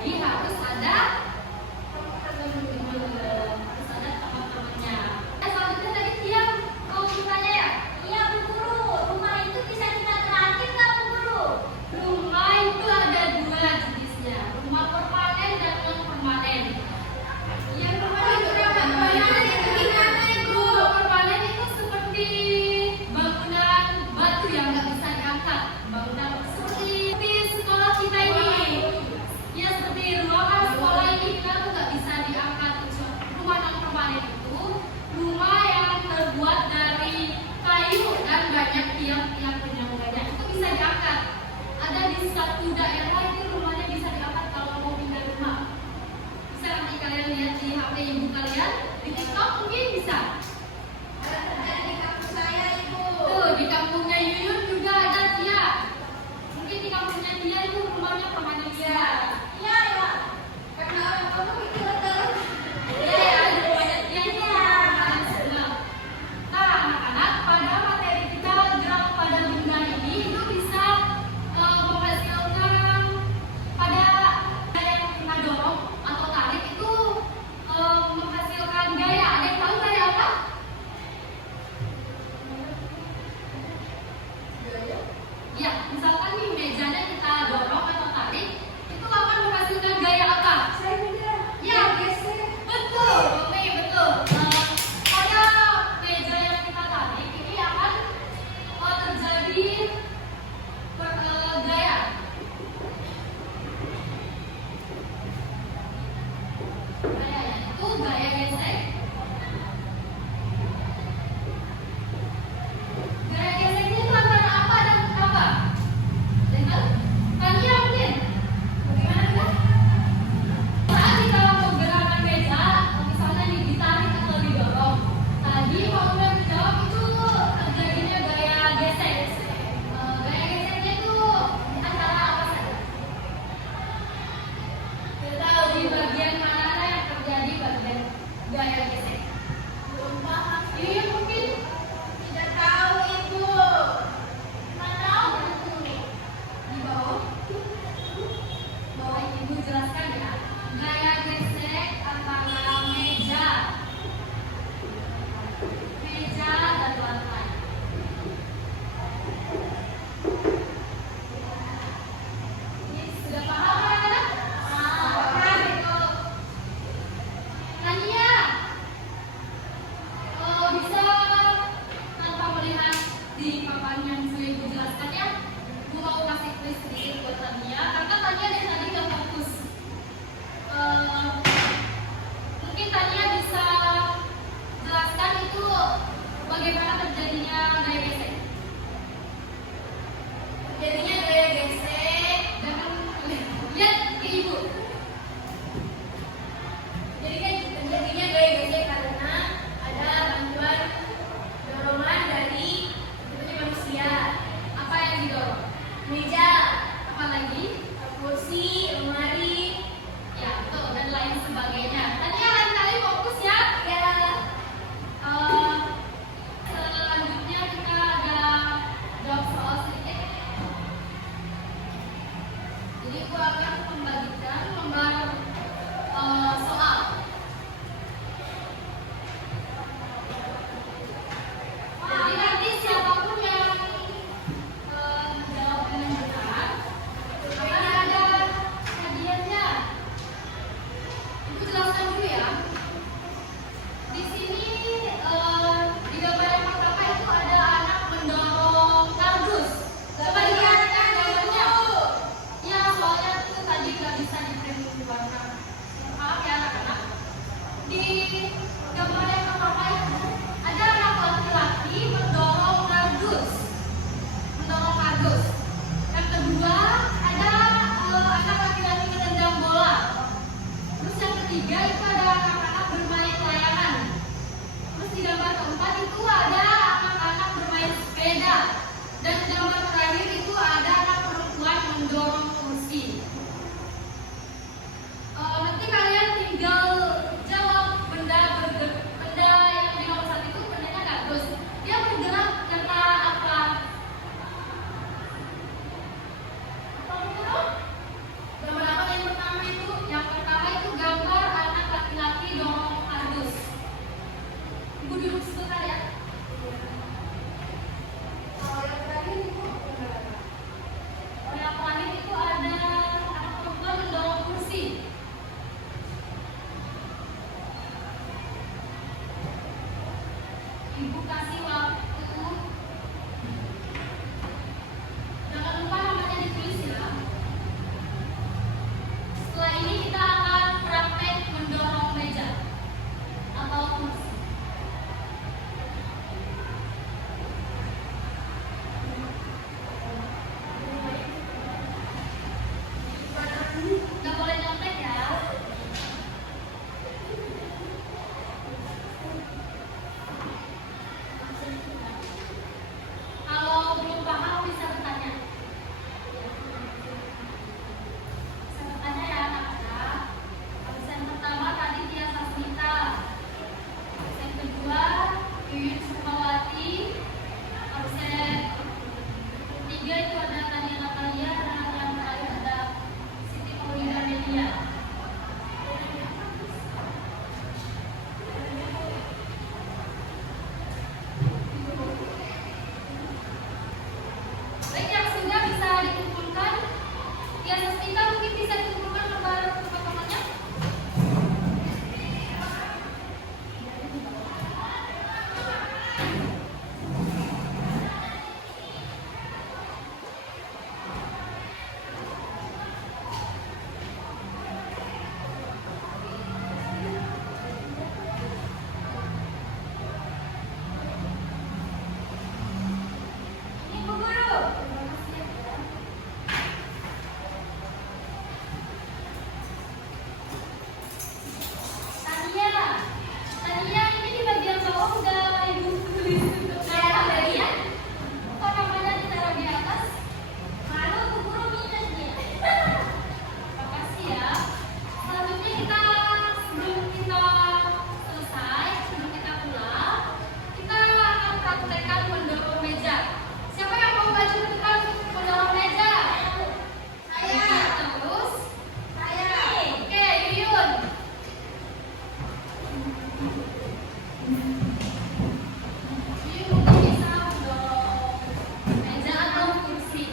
Jadi harus ada teman-temannya. Selanjutnya tadi diam. Kalau misalnya ya, iya Bu Guru, rumah itu bisa kita terakhir nggak Bu Guru? Rumah itu ada dua jenisnya, rumah permanen dan non permanen. Yang permanen itu gimana Ibu? Permanen itu seperti bangunan batu yang nggak bisa diangkat, bangunan seperti sekolah kita ini. Ya seperti ruangan sekolah ini kita tuh nggak bisa diangkat. Rumah non permanen itu rumah yang terbuat dari kayu dan banyak tiang-tiang penyangganya itu bisa diangkat. Ada di satu daerah itu rumahnya bisa diangkat kalau mau pindah rumah. Bisa nanti kalian lihat di HP ibu kalian, di TikTok mungkin bisa. Ada di kampung saya Ibu. Tuh di kampungnya Yuyun juga ada dia. Mungkin di kampungnya dia itu rumahnya permanen dia. Iya ya. Karena kamu itu ada. Iya ada banyak tiangnya. Nah anak-anak pada materi kita gerak pada benda ini itu bisa menghasilkan pada yang kena dorong atau tarik itu menghasilkan gaya. Ada yang tahu gaya apa? Ya, misalkan nih mejanya kita dorong atau tarik, itu akan menghasilkan gaya apa? Ya, betul. Oke, betul. Pada meja yang kita tarik ini akan terjadi gaya. Gayanya itu gaya gesek. Gaya geseknya itu antara apa dan apa? Dengar? Tanya mungkin. Bagaimana kan? Saat kita mau gerakan meja, misalnya nih ditarik atau didorong. Tadi mau menjawab itu terjadinya gaya gesek. Gaya geseknya itu antara apa saja? Kita tahu di bagian mana yang terjadi bagian gaya gesek. Belum paham. Iya mungkin. Tidak tahu Ibu. Tidak tahu. Di bawah. Bawah Ibu jelaskan ya. Gaya gesek antara meja dan lantai. Ini sudah paham kan? Paham itu. Tania, bisa tanpa melihat di papan yang sudah Ibu jelaskan ya. Ibu mau kasih kuis sedikit buat Tania, karena Tania dari tadi nggak fokus. Mungkin Tania bisa jelaskan itu bagaimana terjadinya gaya gesek. Terjadinya gaya gesek, jangan lihat ke Ibu. Terjadinya gaya gesek karena ada bantuan dorongan dari manusia. Apa yang didorong? Meja, apa lagi? Kursi, lemari, ya betul, dan lain sebagainya. Tadi lain kali fokus ya. Ya. Selanjutnya kita ada jawab soal sedikit. Jadi aku akan membagikan lembar soal. Jadi nanti siapapun yang menjawab dengan benar akan ada hadiahnya. Ibu jelaskan dulu ya. Di sini di gambar yang pertama itu ada anak mendorong kardus. Coba lihat kan gambarnya. Ya soalnya itu tadi nggak bisa diperlihatkan. Maaf ya anak-anak. Di gambar yang pertama itu ada anak laki-laki mendorong kardus. Yang kedua ada anak laki-laki menendang bola. Terus yang ketiga itu ada anak-anak bermain layangan. Terus di gambar keempat itu ada anak-anak bermain sepeda. Dan di gambar terakhir itu ada anak perempuan mendorong kursi. Nanti kalian tinggal jawab benda yang di nomor 1 itu bendanya kardus. Dia bergerak karena apa? Apa menurut? Gambar apa yang pertama itu? Tia Sasmita mungkin bisa dikumpulkan gambar teman-temannya. Ini Bu Guru. Tania, Tania ini di bagian bawah udah ibu tulis untuk saya bagian. Kok namanya ditaruh di atas? Malu Bu Guru minus dia. Makasih ya. Selanjutnya sebelum kita selesai, sebelum kita pulang, kita akan praktekkan mendorong meja. Siapa yang mau baju bentukan mendorong meja? Saya. Terus? Saya. Oke, Yuyun. Yuyun mungkin bisa mendorong meja atau kursi.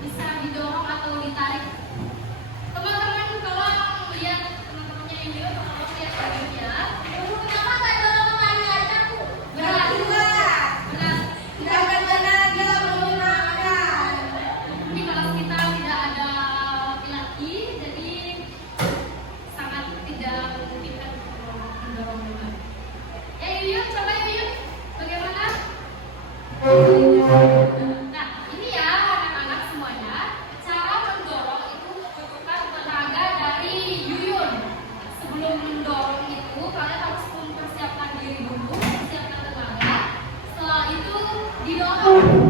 Bisa didorong atau ditarik. Teman-teman kalau lihat teman-temannya Yuyun, kalau lihat videonya, kenapa nggak dorong lari aja Bu? Berat. Ini kelas kita tidak ada laki-laki, jadi sangat tidak memungkinkan untuk mendorong juga. Ya Yuyun, coba Yuyun, bagaimana? Nah, ini ya anak-anak semuanya, cara mendorong itu membutuhkan tenaga dari Yuyun. Sebelum mendorong itu, kalian harus mempersiapkan diri dulu, mempersiapkan tenaga. Setelah itu didorong.